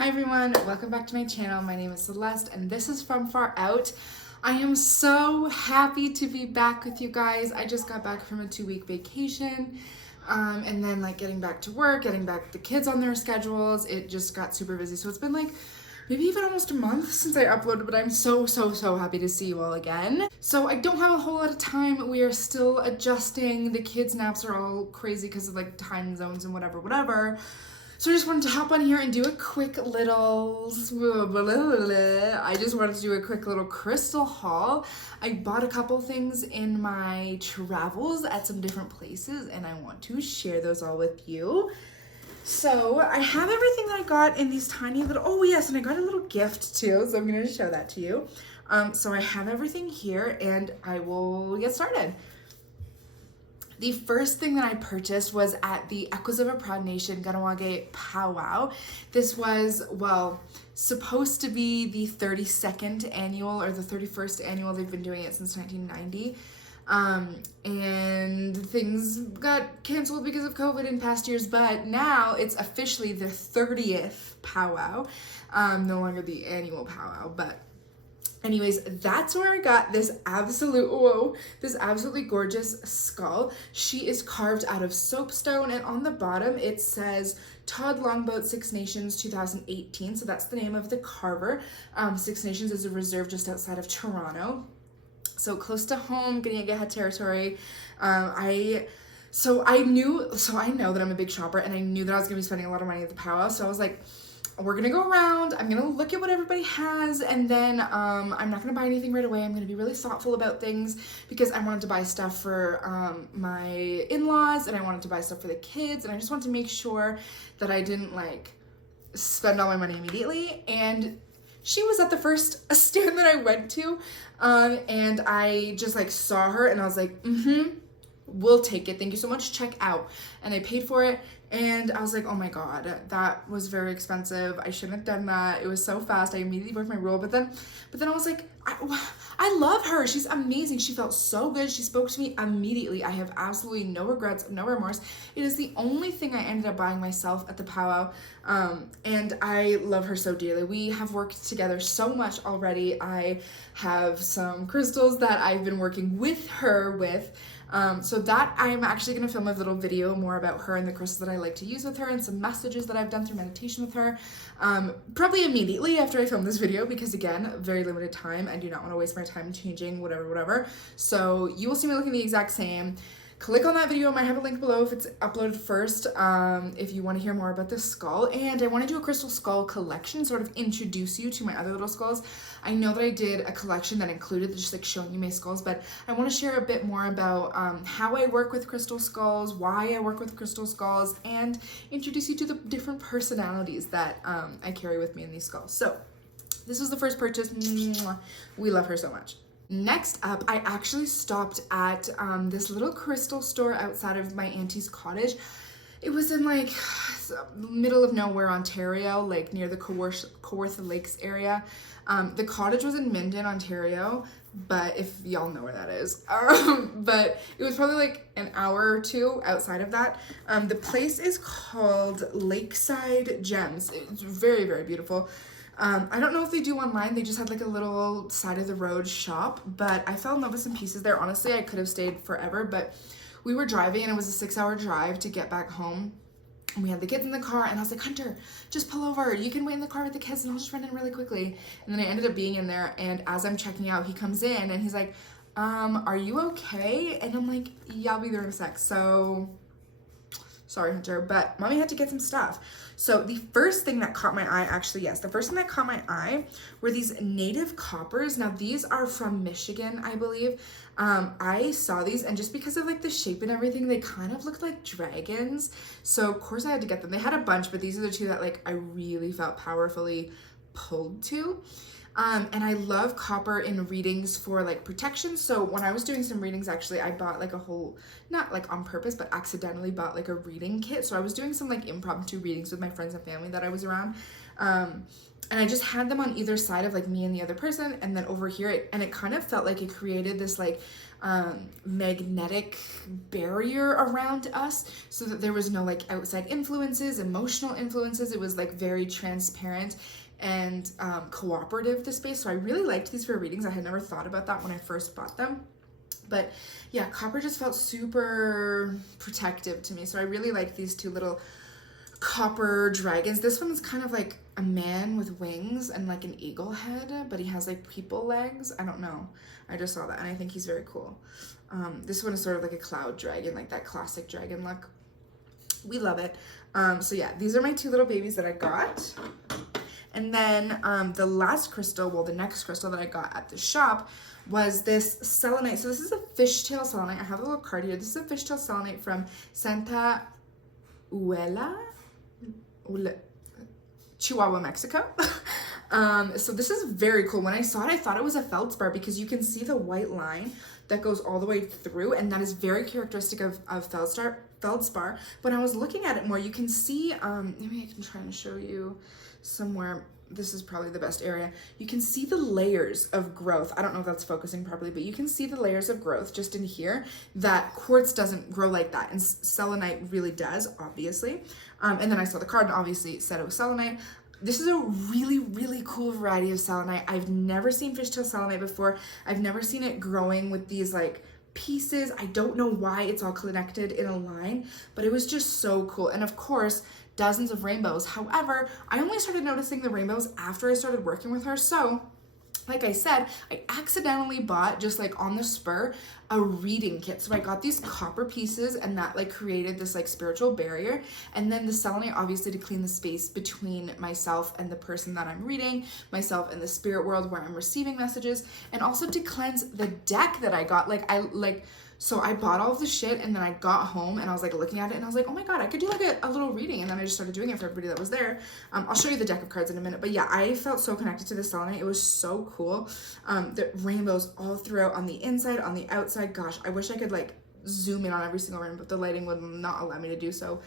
Hi everyone, welcome back to my channel. My name is Celeste and this is From Far Out. I am so happy to be back with you guys. I just got back from a 2-week vacation and then getting back to work, getting back the kids on their schedules. It just got super busy. So it's been maybe even almost a month since I uploaded, but I'm so happy to see you all again. So I don't have a whole lot of time. We are still adjusting. The kids' naps are all crazy because of time zones and whatever. So I just wanted to hop on here and do a quick little, I just wanted to do a quick little crystal haul. I bought a couple things in my travels at some different places and I want to share those all with you. So I have everything that I got in these tiny little, oh yes, and I got a little gift too, so I'm going to show that to you. So I have everything here and I will get started. The first thing that I purchased was at the Echoes of a Proud Nation Ganawage powwow. This was, supposed to be the 32nd annual or the 31st annual. They've been doing it since 1990. And things got canceled because of COVID in past years, but now it's officially the 30th powwow. No longer the annual powwow, but anyways, that's where I got this absolutely gorgeous skull. She is carved out of soapstone, and on the bottom it says Todd Longboat Six Nations 2018. So that's the name of the carver. Six Nations is a reserve just outside of Toronto. So close to home, Ganyaga territory. I know that I'm a big shopper, and I knew that I was gonna be spending a lot of money at the powwow. So I was like, we're gonna go around, I'm gonna look at what everybody has, and then I'm not gonna buy anything right away. I'm gonna be really thoughtful about things because I wanted to buy stuff for my in-laws, and I wanted to buy stuff for the kids, and I just wanted to make sure that I didn't spend all my money immediately. And she was at the first stand that I went to, and I just saw her and I was like, we'll take it, thank you so much, check out. And I paid for it, and I was like, oh my god, that was very expensive. I shouldn't have done that. It was so fast. I immediately broke my rule, but then I was like, I love her. She's amazing. She felt so good. She spoke to me immediately. I have absolutely no regrets, no remorse. It is the only thing I ended up buying myself at the powwow, and I love her so dearly. We have worked together so much already. I have some crystals that I've been working with her with. So that I'm actually going to film a little video more about her and the crystals that I like to use with her, and some messages that I've done through meditation with her, probably immediately after I film this video, because again, very limited time. I do not want to waste my time changing whatever. So you will see me looking the exact same. Click on that video. I might have a link below if it's uploaded first, if you want to hear more about this skull. And I want to do a crystal skull collection, sort of introduce you to my other little skulls. I know that I did a collection that included just showing you my skulls, but I want to share a bit more about how I work with crystal skulls, why I work with crystal skulls, and introduce you to the different personalities that I carry with me in these skulls. So this was the first purchase. We love her so much. Next up, I actually stopped at this little crystal store outside of my auntie's cottage. It was in middle of nowhere, Ontario, near the Kawartha Lakes area. The cottage was in Minden, Ontario, but if y'all know where that is. But it was probably an hour or two outside of that. The place is called Lakeside Gems. It's very, very beautiful. I don't know if they do online. They just had a little side of the road shop, but I fell in love with some pieces there. Honestly, I could have stayed forever, but we were driving and it was a 6-hour drive to get back home. And we had the kids in the car, and I was like, Hunter, just pull over. You can wait in the car with the kids and I'll just run in really quickly. And then I ended up being in there, and as I'm checking out, he comes in and he's like, are you okay? And I'm like, yeah, I'll be there in a sec. So sorry, Hunter, but mommy had to get some stuff. So the first thing that caught my eye, were these native coppers. Now these are from Michigan, I believe. I saw these, and just because of the shape and everything, they kind of looked like dragons. So of course I had to get them. They had a bunch, but these are the two that I really felt powerfully pulled to. And I love copper in readings for protection. So when I was doing some readings, actually, I bought a whole, not on purpose, but accidentally bought a reading kit. So I was doing some impromptu readings with my friends and family that I was around. And I just had them on either side of like me and the other person, and then over here, and it kind of felt like it created this like magnetic barrier around us, so that there was no like outside influences, emotional influences. It was like very transparent and cooperative, the space. So I really liked these for readings. I had never thought about that when I first bought them. But yeah, copper just felt super protective to me. So I really like these two little copper dragons. This one's kind of like a man with wings and like an eagle head, but he has like people legs. I don't know. I just saw that and I think he's very cool. This one is sort of like a cloud dragon, like that classic dragon look. We love it. So yeah, these are my two little babies that I got. And then the last crystal, well, the next crystal that I got at the shop was this selenite. So this is a fishtail selenite. I have a little card here. This is a fishtail selenite from Santa Uela, Chihuahua, Mexico. So this is very cool. When I saw it, I thought it was a feldspar because you can see the white line that goes all the way through, and that is very characteristic of feldspar. When I was looking at it more, you can see, maybe I can try and show you somewhere. This is probably the best area. You can see the layers of growth. I don't know if that's focusing properly, but you can see the layers of growth just in here that quartz doesn't grow like that, and selenite really does, obviously. And then I saw the card and obviously it said it was selenite. This is a really, really cool variety of selenite. I've never seen fishtail selenite before. I've never seen it growing with these like pieces. I don't know why it's all connected in a line, but it was just so cool. And of course, dozens of rainbows. However, I only started noticing the rainbows after I started working with her. So like I said, I accidentally bought, just like on the spur, a reading kit. So I got these copper pieces and that like created this like spiritual barrier. And then the selenite, obviously, to clean the space between myself and the person that I'm reading, myself and the spirit world where I'm receiving messages, and also to cleanse the deck that I got. So I bought all of the shit and then I got home and I was like looking at it and I was like, oh my God, I could do like a little reading. And then I just started doing it for everybody that was there. I'll show you the deck of cards in a minute. But yeah, I felt so connected to the selenite. It was so cool. The rainbows all throughout, on the inside, on the outside. Gosh, I wish I could like zoom in on every single rainbow, but the lighting would not allow me to do so.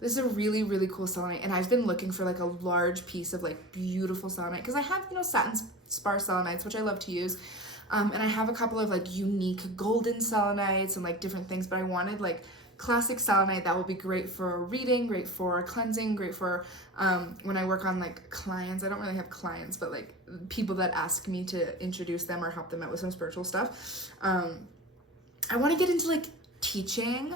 This is a really, really cool selenite. And I've been looking for like a large piece of like beautiful selenite because I have, satin spar selenites, which I love to use. And I have a couple of like unique golden selenites and like different things, but I wanted like classic selenite that will be great for reading, great for cleansing, great for when I work on like clients. I don't really have clients, but like people that ask me to introduce them or help them out with some spiritual stuff. I want to get into like teaching,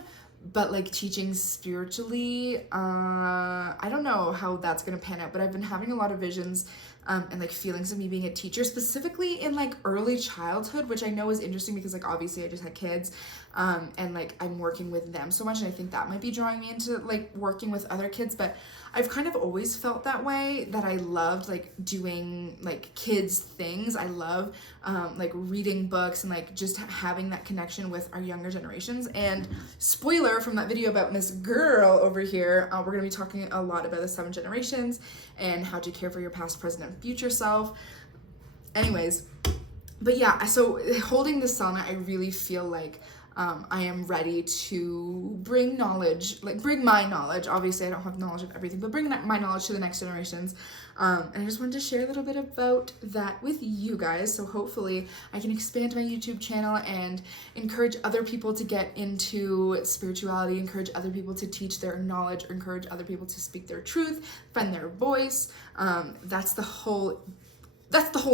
but like teaching spiritually. I don't know how that's going to pan out, but I've been having a lot of visions and like feelings of me being a teacher, specifically in like early childhood, which I know is interesting because like obviously I just had kids and like I'm working with them so much, and I think that might be drawing me into like working with other kids. But I've kind of always felt that way, that I loved like doing like kids things. I love like reading books and like just having that connection with our younger generations. And spoiler from that video about Miss Girl over here, we're going to be talking a lot about the 7 generations and how to care for your past, present, and future self. Anyways, but yeah, so holding this selenite, I really feel like I am ready to bring knowledge, like bring my knowledge. Obviously, I don't have knowledge of everything, but bring my knowledge to the next generations. And I just wanted to share a little bit about that with you guys. So hopefully I can expand my YouTube channel and encourage other people to get into spirituality, encourage other people to teach their knowledge, or encourage other people to speak their truth, find their voice. That's the whole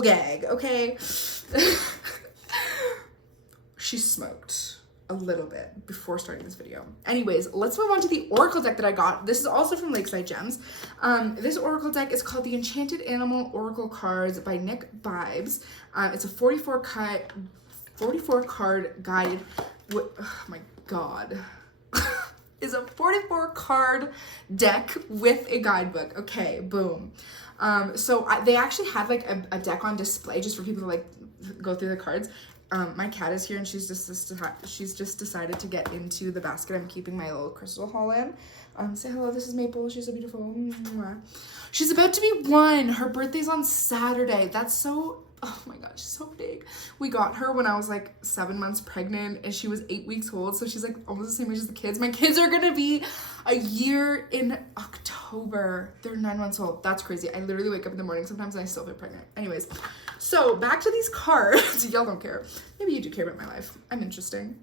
gag, okay? She smoked a little bit before starting this video. Anyways, let's move on to the oracle deck that I got. This is also from Lakeside Gems. This oracle deck is called the Enchanted Animal Oracle Cards by Nick Vibes. It's a 44 card guide. Oh my God. Is a 44 card deck with a guidebook. Okay, boom. So they actually had like a deck on display just for people to like go through the cards. My cat is here and she's just decided to get into the basket I'm keeping my little crystal haul in. Say hello, this is Maple. She's so beautiful. She's about to be 1. Her birthday's on Saturday. That's so Oh my gosh, so big. We got her when I was like 7 months pregnant and she was 8 weeks old. So she's like almost the same age as the kids. My kids are gonna be a year in October. They're 9 months old. That's crazy. I literally wake up in the morning sometimes and I still feel pregnant. Anyways, so back to these cards. Y'all don't care. Maybe you do care about my life. I'm interesting.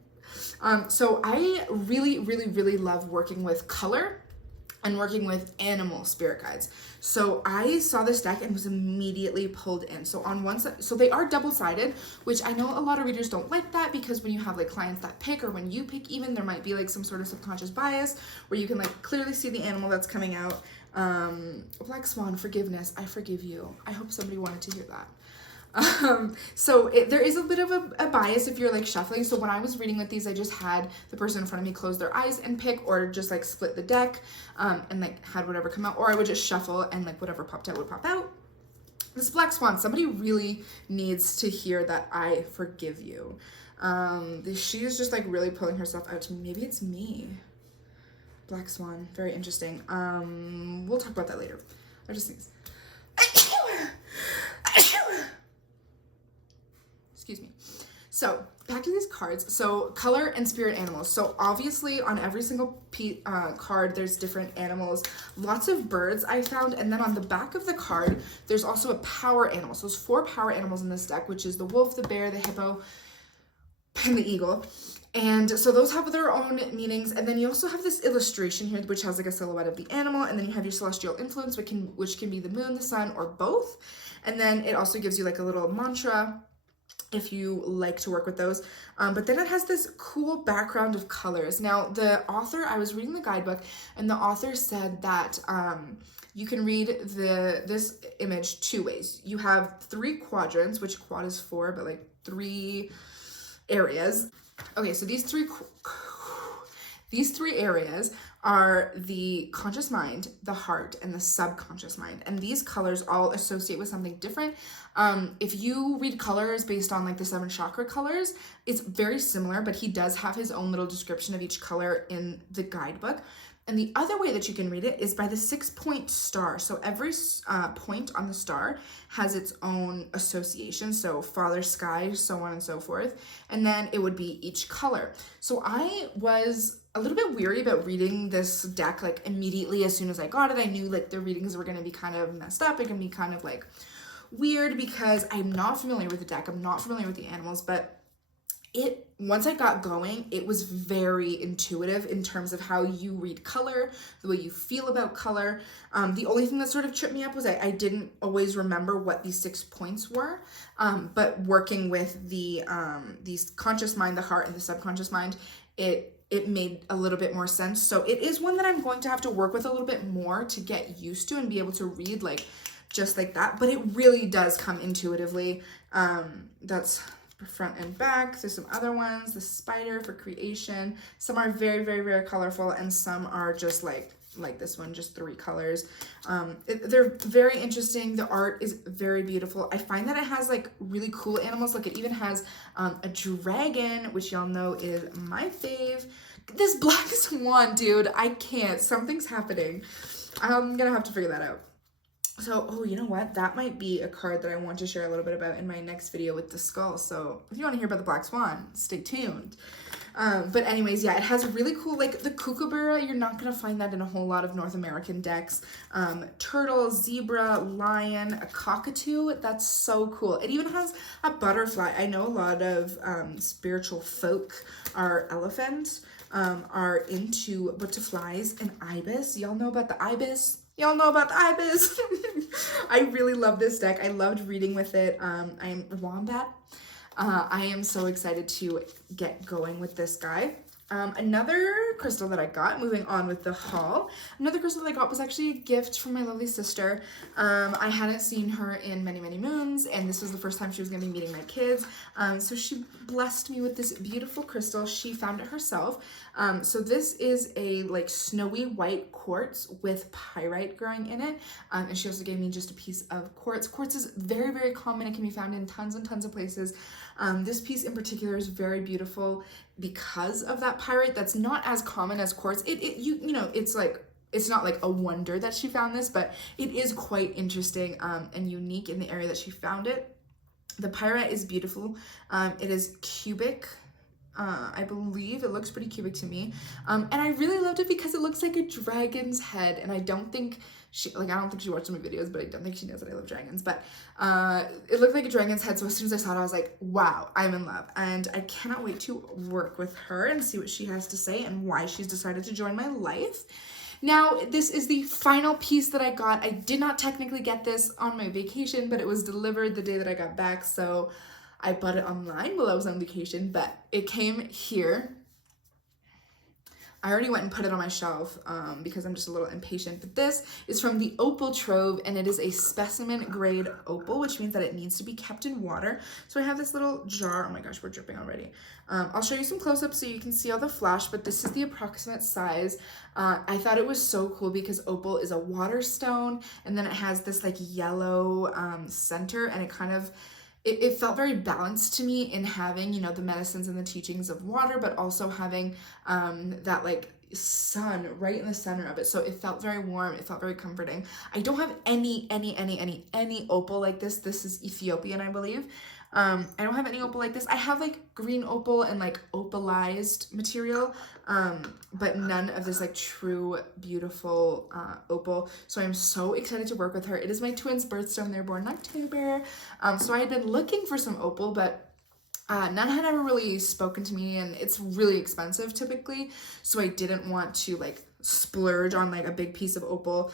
So I really, really, really love working with color and working with animal spirit guides. So I saw this deck and was immediately pulled in. So on one side, so they are double-sided, which I know a lot of readers don't like that because when you have like clients that pick, or when you pick even, there might be like some sort of subconscious bias where you can like clearly see the animal that's coming out. Black Swan, forgiveness, I forgive you. I hope somebody wanted to hear that. So there is a bit of a bias if you're like shuffling. So when I was reading with these, I just had the person in front of me close their eyes and pick, or just like split the deck, and like had whatever come out, or I would just shuffle and like whatever popped out would pop out. This Black Swan, somebody really needs to hear that I forgive you. She is just like really pulling herself out to me. Maybe it's me. Black Swan, very interesting. We'll talk about that later. I just think excuse me. So back to these cards. So color and spirit animals. So obviously on every single card, there's different animals, lots of birds I found. And then on the back of the card, there's also a power animal. So there's 4 power animals in this deck, which is the wolf, the bear, the hippo, and the eagle. And so those have their own meanings. And then you also have this illustration here, which has like a silhouette of the animal. And then you have your celestial influence, which can be the moon, the sun, or both. And then it also gives you like a little mantra if you like to work with those. But then it has this cool background of colors. Now, the author, I was reading the guidebook, and the author said that you can read this image 2 ways. You have 3 quadrants, which quad is 4, but like 3 areas. Okay, so these three areas are the conscious mind, the heart, and the subconscious mind. And these colors all associate with something different. If you read colors based on like the 7 chakra colors, it's very similar, but he does have his own little description of each color in the guidebook. And the other way that you can read it is by the 6-point star. So every point on the star has its own association. So father, sky, so on and so forth. And then it would be each color. So I was a little bit weary about reading this deck like immediately as soon as I got it. I knew like the readings were going to be kind of messed up. It can be kind of like weird because I'm not familiar with the deck. I'm not familiar with the animals, but once I got going, it was very intuitive in terms of how you read color, the way you feel about color. The only thing that sort of tripped me up was I didn't always remember what these 6 points were. But working with the conscious mind, the heart, and the subconscious mind, it made a little bit more sense. So it is one that I'm going to have to work with a little bit more to get used to and be able to read like just like that. But it really does come intuitively. That's front and back. There's some other ones, the spider for creation. Some are very, very, very colorful, and some are just like this one, just 3 colors. They're very interesting. The art is very beautiful. I find that it has like really cool animals. Like it even has a dragon, which y'all know is my fave. This black swan, dude, I can't. Something's happening. I'm gonna have to figure that out. So, oh, you know what? That might be a card that I want to share a little bit about in my next video with the skull. So if you want to hear about the black swan, stay tuned. But anyways, yeah, it has really cool, like the kookaburra. You're not going to find that in a whole lot of North American decks. Turtle, zebra, lion, a cockatoo. That's so cool. It even has a butterfly. I know a lot of spiritual folk are elephants, are into butterflies, and ibis. Y'all know about the ibis? Y'all know about the ibis. I really love this deck. I loved reading with it. I'm wombat. I am so excited to get going with this guy. Another crystal that I got, moving on with the haul, another crystal that I got was actually a gift from my lovely sister. I hadn't seen her in many, many moons, and this was the first time she was going to be meeting my kids. So she blessed me with this beautiful crystal. She found it herself. So this is a like snowy white quartz with pyrite growing in it. And she also gave me just a piece of quartz. Quartz is very, very common. It can be found in tons and tons of places. This piece in particular is very beautiful because of that pyrite. That's not as common as quartz. You know, it's like, it's not like a wonder that she found this, but it is quite interesting and unique in the area that she found it. The pyrite is beautiful. It is cubic. I believe it looks pretty cubic to me. And I really loved it because it looks like a dragon's head. And I don't think she watched my videos, but I don't think she knows that I love dragons. But it looked like a dragon's head. So as soon as I saw it, I was like, wow, I'm in love. And I cannot wait to work with her and see what she has to say and why she's decided to join my life. Now, this is the final piece that I got. I did not technically get this on my vacation, but it was delivered the day that I got back. So I bought it online while I was on vacation, but it came here. I already went and put it on my shelf because I'm just a little impatient. But this is from the Opal Trove, and it is a specimen grade opal, which means that it needs to be kept in water. So I have this little jar. Oh my gosh, we're dripping already. I'll show you some close-ups so you can see all the flash, but this is the approximate size. I thought it was so cool because opal is a water stone, and then it has this like yellow center, and it kind of it felt very balanced to me in having, you know, the medicines and the teachings of water, but also having that like sun right in the center of it. So it felt very warm. It felt very comforting. I don't have any opal like this. This is Ethiopian, I believe. I don't have any opal like this. I have like green opal and like opalized material, but none of this like true beautiful opal. So I'm so excited to work with her. It is my twins' birthstone. They're born in October. So I had been looking for some opal, but none had ever really spoken to me, and it's really expensive typically. So I didn't want to like splurge on like a big piece of opal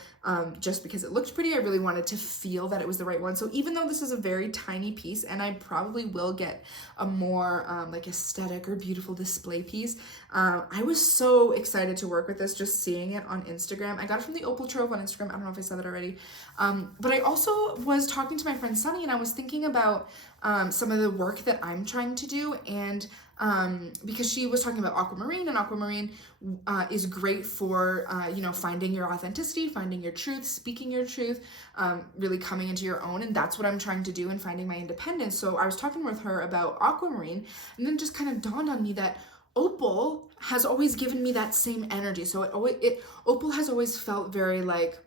just because it looked pretty. I really wanted to feel that it was the right one. So even though this is a very tiny piece, and I probably will get a more like aesthetic or beautiful display piece, I was so excited to work with this just seeing it on Instagram. I got it from the Opal Trove on Instagram. I don't know if I said that already. But I also was talking to my friend Sunny, and I was thinking about some of the work that I'm trying to do, and because she was talking about aquamarine, and aquamarine is great for you know, finding your authenticity, finding your truth, speaking your truth, really coming into your own, and that's what I'm trying to do in finding my independence. So I was talking with her about aquamarine, and then just kind of dawned on me that opal has always given me that same energy. So opal has always felt very like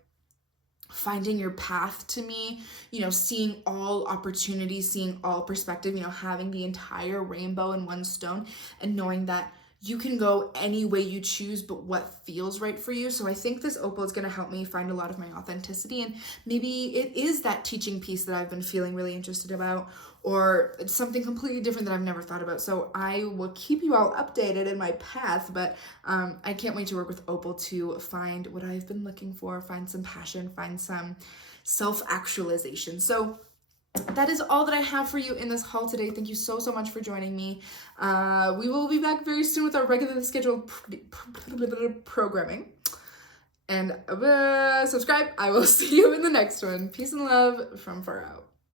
finding your path to me, you know, seeing all opportunities, seeing all perspective, you know, having the entire rainbow in one stone, and knowing that you can go any way you choose, but what feels right for you. So I think this opal is going to help me find a lot of my authenticity, and maybe it is that teaching piece that I've been feeling really interested about, or it's something completely different that I've never thought about. So I will keep you all updated in my path, but I can't wait to work with opal to find what I've been looking for, find some passion, find some self-actualization. So that is all that I have for you in this haul today. Thank you so much for joining me. We will be back very soon with our regularly scheduled programming. And subscribe. I will see you in the next one. Peace and love from far out.